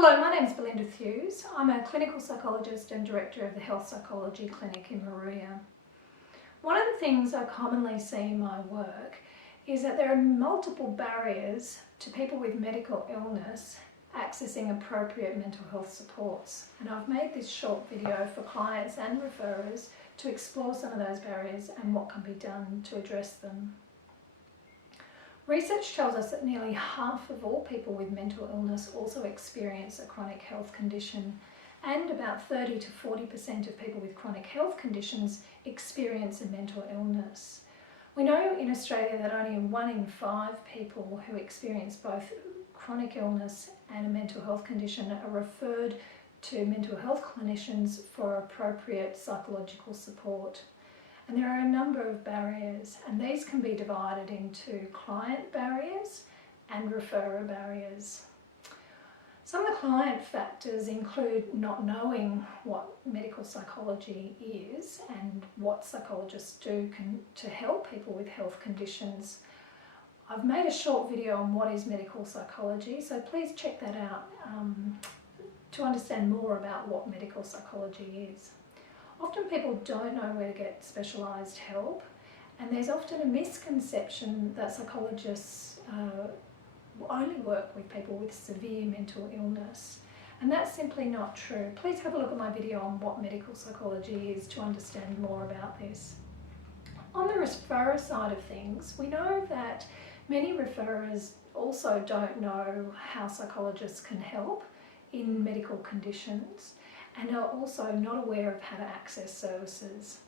Hello, my name is Belinda Thewes. I'm a clinical psychologist and director of the Health Psychology Clinic in Maruya. One of the things I commonly see in my work is that there are multiple barriers to people with medical illness accessing appropriate mental health supports. And I've made this short video for clients and referrers to explore some of those barriers and what can be done to address them. Research tells us that nearly half of all people with mental illness also experience a chronic health condition, and about 30 to 40% of people with chronic health conditions experience a mental illness. We know in Australia that only 1 in 5 people who experience both chronic illness and a mental health condition are referred to mental health clinicians for appropriate psychological support. And there are a number of barriers, and these can be divided into client barriers and referrer barriers. Some of the client factors include not knowing what medical psychology is and what psychologists do to help people with health conditions. I've made a short video on what is medical psychology, so please check that out to understand more about what medical psychology is. Often people don't know where to get specialised help, and there's often a misconception that psychologists only work with people with severe mental illness, and that's simply not true. Please have a look at my video on what medical psychology is to understand more about this. On the referrer side of things, we know that many referrers also don't know how psychologists can help in medical conditions, and are also not aware of how to access services.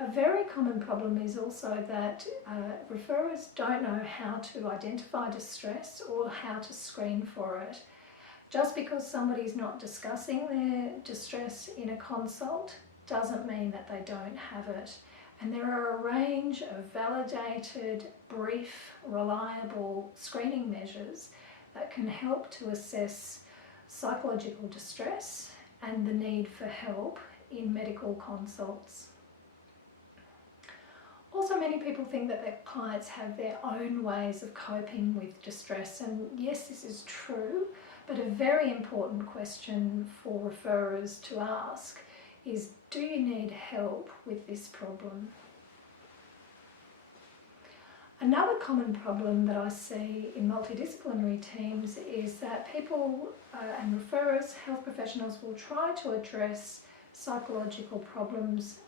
A very common problem is also that referrers don't know how to identify distress or how to screen for it. Just because somebody's not discussing their distress in a consult doesn't mean that they don't have it. And there are a range of validated, brief, reliable screening measures that can help to assess psychological distress and the need for help in medical consults. Also, many people think that their clients have their own ways of coping with distress, and yes, this is true, but a very important question for referrers to ask is, do you need help with this problem? Another common problem that I see in multidisciplinary teams is that people and referrers, health professionals, will try to address psychological problems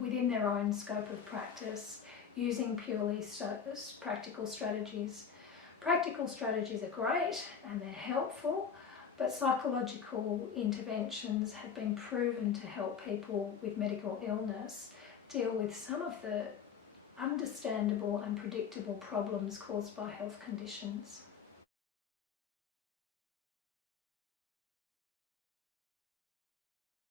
within their own scope of practice using purely practical strategies. Practical strategies are great and they're helpful, but psychological interventions have been proven to help people with medical illness deal with some of the understandable and predictable problems caused by health conditions.